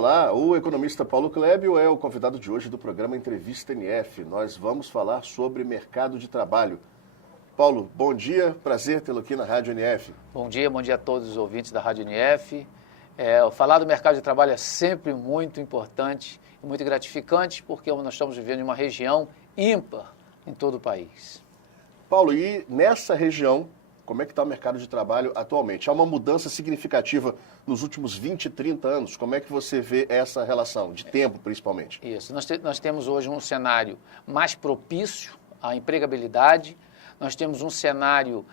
Olá, o economista Paulo Clébio é o convidado de hoje do programa Entrevista NF. Nós vamos falar sobre mercado de trabalho. Paulo, bom dia, prazer tê-lo aqui na Rádio NF. Bom dia a todos os ouvintes da Rádio NF. Falar do mercado de trabalho é sempre muito importante e muito gratificante, porque nós estamos vivendo em uma região ímpar em todo o país. Paulo, e nessa região, como é que está o mercado de trabalho atualmente? Há uma mudança significativa nos últimos 20, 30 anos? Como é que você vê essa relação, de tempo principalmente? Isso, nós temos hoje um cenário mais propício à empregabilidade, nós temos um cenário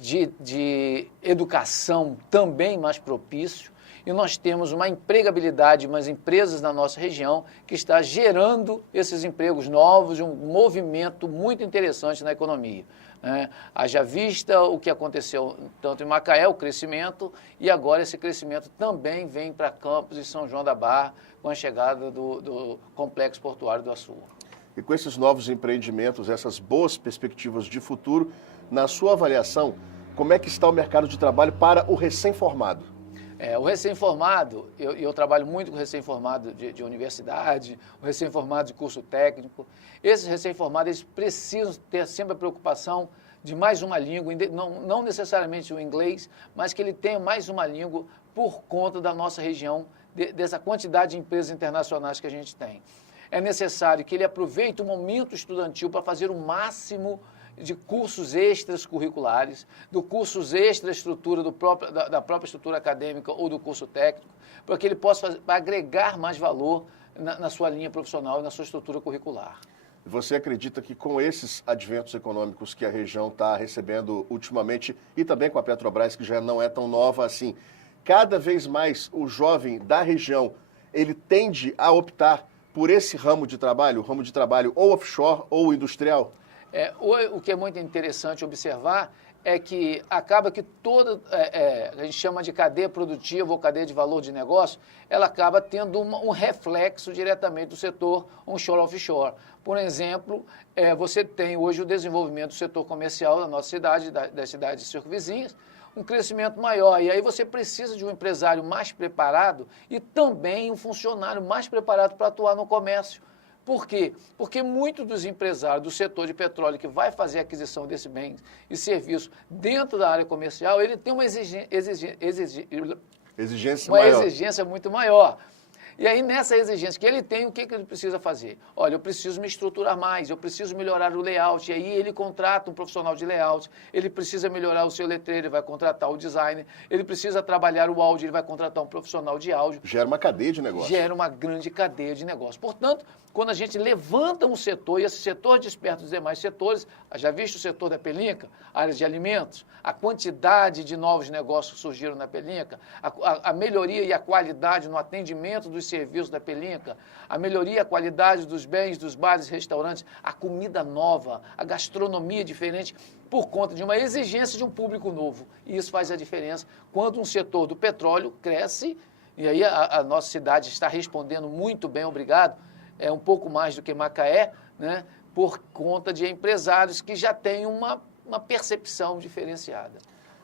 de educação também mais propício, e nós temos uma empregabilidade, umas empresas na nossa região que está gerando esses empregos novos, um movimento muito interessante na economia. Haja vista o que aconteceu tanto em Macaé, o crescimento, e agora esse crescimento também vem para Campos e São João da Barra com a chegada do Complexo Portuário do Açu. E com esses novos empreendimentos, essas boas perspectivas de futuro, na sua avaliação, como é que está o mercado de trabalho para o recém-formado? O recém-formado, eu trabalho muito com recém-formado de universidade, o recém-formado de curso técnico. Esses recém-formados, eles precisam ter sempre a preocupação de mais uma língua, não necessariamente o inglês, mas que ele tenha mais uma língua por conta da nossa região, dessa quantidade de empresas internacionais que a gente tem. É necessário que ele aproveite o momento estudantil para fazer o máximo de cursos extras curriculares, do cursos extra estrutura da própria estrutura acadêmica ou do curso técnico, para que ele possa agregar mais valor na sua linha profissional e na sua estrutura curricular. Você acredita que com esses adventos econômicos que a região está recebendo ultimamente, e também com a Petrobras, que já não é tão nova assim, cada vez mais o jovem da região, ele tende a optar por esse ramo de trabalho ou offshore ou industrial? O que é muito interessante observar é que acaba que toda, a gente chama de cadeia produtiva ou cadeia de valor de negócio, ela acaba tendo um reflexo diretamente do setor onshore-offshore. Por exemplo, você tem hoje o desenvolvimento do setor comercial da nossa cidade, das cidades circunvizinhas, um crescimento maior. E aí você precisa de um empresário mais preparado e também um funcionário mais preparado para atuar no comércio. Por quê? Porque muitos dos empresários do setor de petróleo que vai fazer a aquisição desses bens e serviços dentro da área comercial, ele tem uma exigência muito maior. E aí, nessa exigência que ele tem, o que ele precisa fazer? Olha, eu preciso me estruturar mais, eu preciso melhorar o layout, e aí ele contrata um profissional de layout, ele precisa melhorar o seu letreiro, ele vai contratar o designer, ele precisa trabalhar o áudio, ele vai contratar um profissional de áudio. Gera uma cadeia de negócio. Gera uma grande cadeia de negócio. Portanto, quando a gente levanta um setor, e esse setor desperta os demais setores, já visto o setor da Pelinca, áreas de alimentos, a quantidade de novos negócios que surgiram na Pelinca, a melhoria e a qualidade no atendimento dos serviços da Pelinca, a melhoria e a qualidade dos bens, dos bares e restaurantes, a comida nova, a gastronomia diferente, por conta de uma exigência de um público novo. E isso faz a diferença quando um setor do petróleo cresce, e aí a nossa cidade está respondendo muito bem, obrigado, um pouco mais do que Macaé, né, por conta de empresários que já têm uma percepção diferenciada.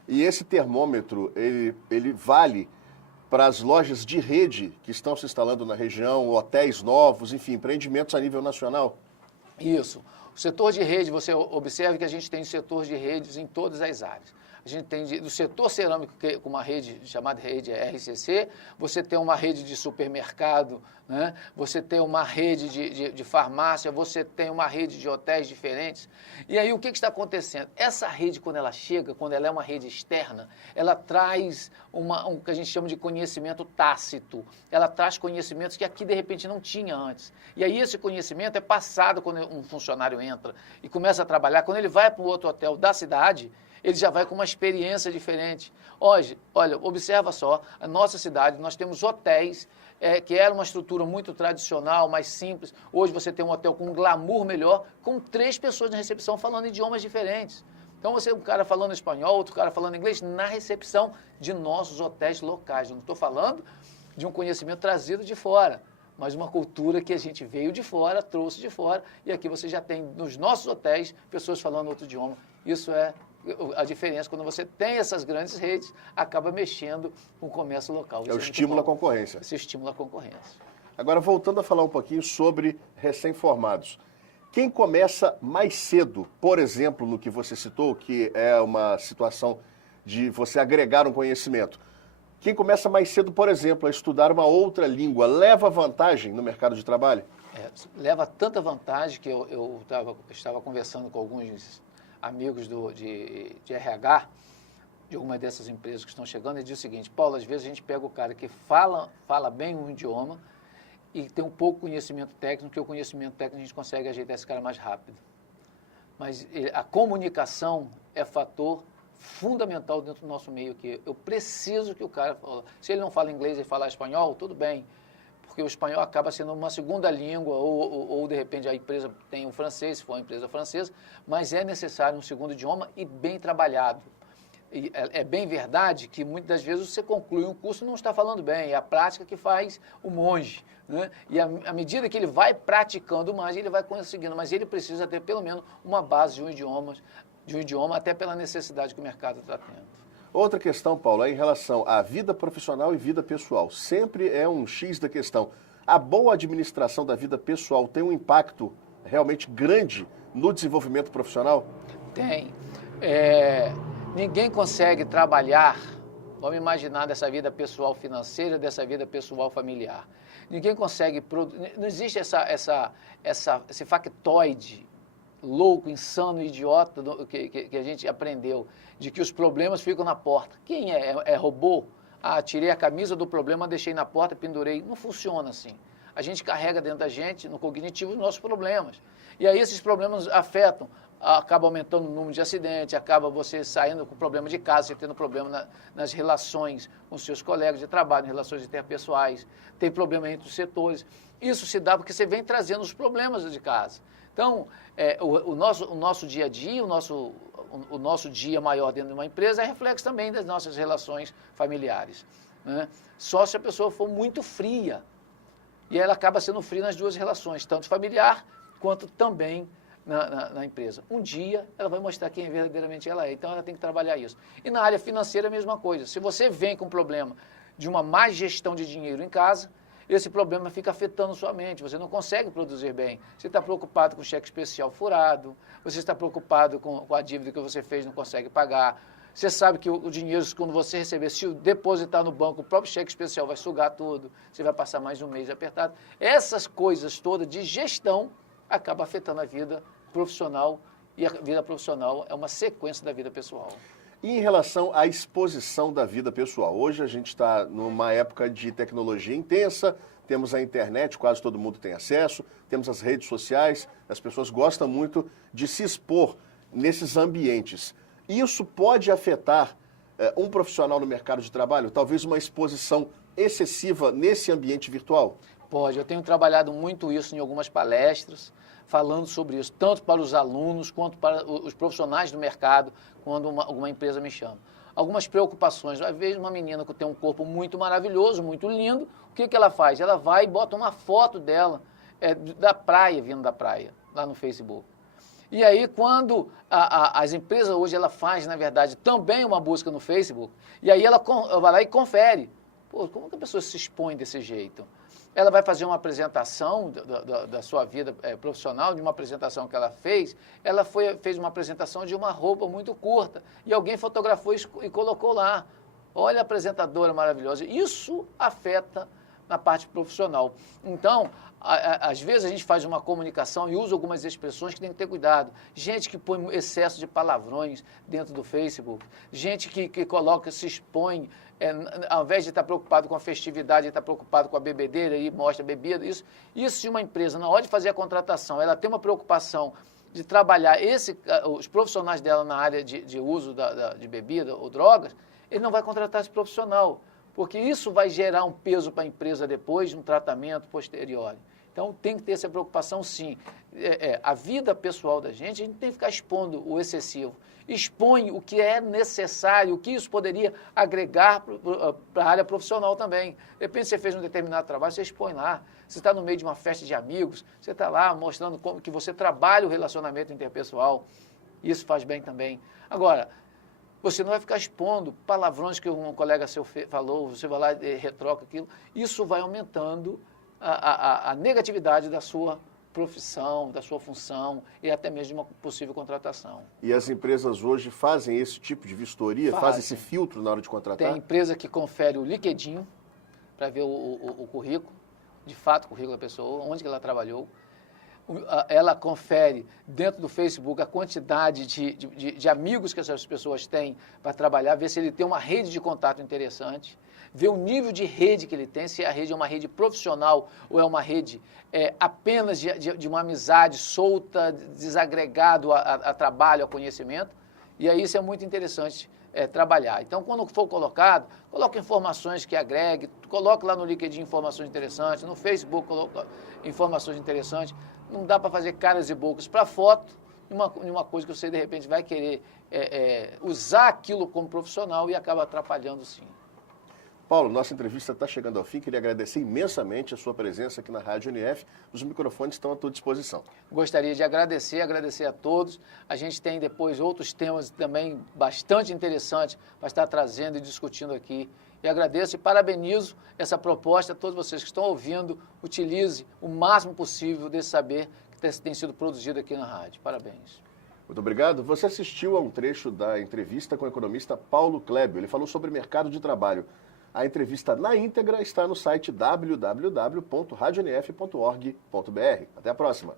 E esse termômetro, ele vale para as lojas de rede que estão se instalando na região, hotéis novos, enfim, empreendimentos a nível nacional? Isso. O setor de rede, você observa que a gente tem setor de redes em todas as áreas. A gente tem do setor cerâmico, com uma rede chamada rede RCC, você tem uma rede de supermercado, né? Você tem uma rede de farmácia, você tem uma rede de hotéis diferentes. E aí o que está acontecendo? Essa rede, quando ela chega, quando ela é uma rede externa, ela traz um que a gente chama de conhecimento tácito. Ela traz conhecimentos que aqui, de repente, não tinha antes. E aí esse conhecimento é passado quando um funcionário entra e começa a trabalhar. Quando ele vai para o outro hotel da cidade, ele já vai com uma experiência diferente. Hoje, olha, observa só, a nossa cidade, nós temos hotéis que era uma estrutura muito tradicional, mais simples. Hoje você tem um hotel com um glamour melhor, com 3 pessoas na recepção falando idiomas diferentes. Então você, um cara falando espanhol, outro cara falando inglês, na recepção de nossos hotéis locais. Eu não estou falando de um conhecimento trazido de fora, mas uma cultura que a gente veio de fora, trouxe de fora, e aqui você já tem nos nossos hotéis pessoas falando outro idioma. Isso é A diferença, quando você tem essas grandes redes, acaba mexendo com o comércio local. É o estímulo à concorrência. Isso estimula a concorrência. Agora, voltando a falar um pouquinho sobre recém-formados. Quem começa mais cedo, por exemplo, no que você citou, que é uma situação de você agregar um conhecimento. Quem começa mais cedo, por exemplo, a estudar uma outra língua, leva vantagem no mercado de trabalho? Leva tanta vantagem que eu estava conversando com alguns amigos de RH, de alguma dessas empresas que estão chegando, e diz o seguinte: Paulo, às vezes a gente pega o cara que fala bem um idioma e tem um pouco conhecimento técnico, que o conhecimento técnico a gente consegue ajeitar esse cara mais rápido. Mas a comunicação é fator fundamental dentro do nosso meio aqui. Eu preciso que o cara fale. Se ele não fala inglês e fala espanhol, tudo bem, porque o espanhol acaba sendo uma segunda língua, ou de repente a empresa tem o francês, se for uma empresa francesa, mas é necessário um segundo idioma e bem trabalhado. E é bem verdade que muitas das vezes você conclui um curso e não está falando bem, é a prática que faz o monge, né? E à medida que ele vai praticando mais, ele vai conseguindo, mas ele precisa ter pelo menos uma base de um idioma, até pela necessidade que o mercado está tendo. Outra questão, Paulo, é em relação à vida profissional e vida pessoal. Sempre é um X da questão. A boa administração da vida pessoal tem um impacto realmente grande no desenvolvimento profissional? Tem. Ninguém consegue trabalhar, vamos imaginar, dessa vida pessoal financeira, dessa vida pessoal familiar. Ninguém consegue, não existe esse factoide louco, insano, idiota que a gente aprendeu, de que os problemas ficam na porta. Quem é robô? Tirei a camisa do problema, deixei na porta, pendurei. Não funciona assim. A gente carrega dentro da gente, no cognitivo, os nossos problemas. E aí esses problemas afetam, acaba aumentando o número de acidentes, acaba você saindo com problema de casa, você tendo problema nas relações com seus colegas de trabalho, em relações interpessoais, tem problema entre os setores. Isso se dá porque você vem trazendo os problemas de casa. Então, o nosso dia a dia, o nosso dia maior dentro de uma empresa é reflexo também das nossas relações familiares, né? Só se a pessoa for muito fria, e ela acaba sendo fria nas duas relações, tanto familiar quanto também na empresa. Um dia ela vai mostrar quem verdadeiramente ela é, então ela tem que trabalhar isso. E na área financeira a mesma coisa. Se você vem com um problema de uma má gestão de dinheiro em casa, esse problema fica afetando sua mente, você não consegue produzir bem. Você está preocupado com o cheque especial furado, você está preocupado com a dívida que você fez e não consegue pagar. Você sabe que o dinheiro, quando você receber, se depositar no banco, o próprio cheque especial vai sugar tudo, você vai passar mais um mês apertado. Essas coisas todas de gestão acabam afetando a vida profissional, e a vida profissional é uma sequência da vida pessoal. E em relação à exposição da vida pessoal? Hoje a gente está numa época de tecnologia intensa, temos a internet, quase todo mundo tem acesso, temos as redes sociais, as pessoas gostam muito de se expor nesses ambientes. Isso pode afetar um profissional no mercado de trabalho? Talvez uma exposição excessiva nesse ambiente virtual? Pode. Eu tenho trabalhado muito isso em algumas palestras, falando sobre isso, tanto para os alunos quanto para os profissionais do mercado, quando alguma empresa me chama. Algumas preocupações. Às vezes uma menina que tem um corpo muito maravilhoso, muito lindo, o que ela faz? Ela vai e bota uma foto dela da praia, vindo da praia, lá no Facebook. E aí, quando as empresas hoje, ela faz, na verdade, também uma busca no Facebook, e aí ela vai lá e confere. Pô, como que a pessoa se expõe desse jeito? Ela vai fazer uma apresentação da sua vida profissional, de uma apresentação que ela fez, ela fez uma apresentação de uma roupa muito curta, e alguém fotografou e colocou lá. Olha a apresentadora maravilhosa. Isso afeta na parte profissional. Então, às vezes a gente faz uma comunicação e usa algumas expressões que tem que ter cuidado. Gente que põe excesso de palavrões dentro do Facebook, gente que coloca, se expõe, ao invés de estar preocupado com a festividade, está preocupado com a bebedeira e mostra bebida. Isso se uma empresa, na hora de fazer a contratação, ela tem uma preocupação de trabalhar os profissionais dela na área de uso de bebida ou drogas, ele não vai contratar esse profissional, porque isso vai gerar um peso para a empresa depois, um tratamento posterior. Então, tem que ter essa preocupação, sim. A vida pessoal da gente, a gente tem que ficar expondo o excessivo. Expõe o que é necessário, o que isso poderia agregar para a área profissional também. De repente, você fez um determinado trabalho, você expõe lá. Você está no meio de uma festa de amigos, você está lá mostrando como que você trabalha o relacionamento interpessoal. Isso faz bem também. Agora, você não vai ficar expondo palavrões que um colega seu falou, você vai lá e retroca aquilo. Isso vai aumentando a negatividade da sua profissão, da sua função e até mesmo de uma possível contratação. E as empresas hoje fazem esse tipo de vistoria, fazem esse filtro na hora de contratar? Tem empresa que confere o LinkedIn para ver o currículo, de fato o currículo da pessoa, onde que ela trabalhou. Ela confere dentro do Facebook a quantidade de amigos que essas pessoas têm para trabalhar, ver se ele tem uma rede de contato interessante, ver o nível de rede que ele tem, se a rede é uma rede profissional ou é uma rede apenas de uma amizade solta, desagregado a trabalho, a conhecimento. E aí isso é muito interessante trabalhar. Então, quando for colocado, coloque informações que agregue, coloque lá no LinkedIn informações interessantes, no Facebook coloque informações interessantes. Não dá para fazer caras e bocas para foto, uma coisa que você, de repente, vai querer usar aquilo como profissional e acaba atrapalhando, sim. Paulo, nossa entrevista está chegando ao fim. Queria agradecer imensamente a sua presença aqui na Rádio UniF. Os microfones estão à tua disposição. Gostaria de agradecer a todos. A gente tem depois outros temas também bastante interessantes para estar trazendo e discutindo aqui. E agradeço e parabenizo essa proposta a todos vocês que estão ouvindo. Utilize o máximo possível desse saber que tem sido produzido aqui na rádio. Parabéns. Muito obrigado. Você assistiu a um trecho da entrevista com o economista Paulo Klebel. Ele falou sobre mercado de trabalho. A entrevista na íntegra está no site www.radionef.org.br. Até a próxima.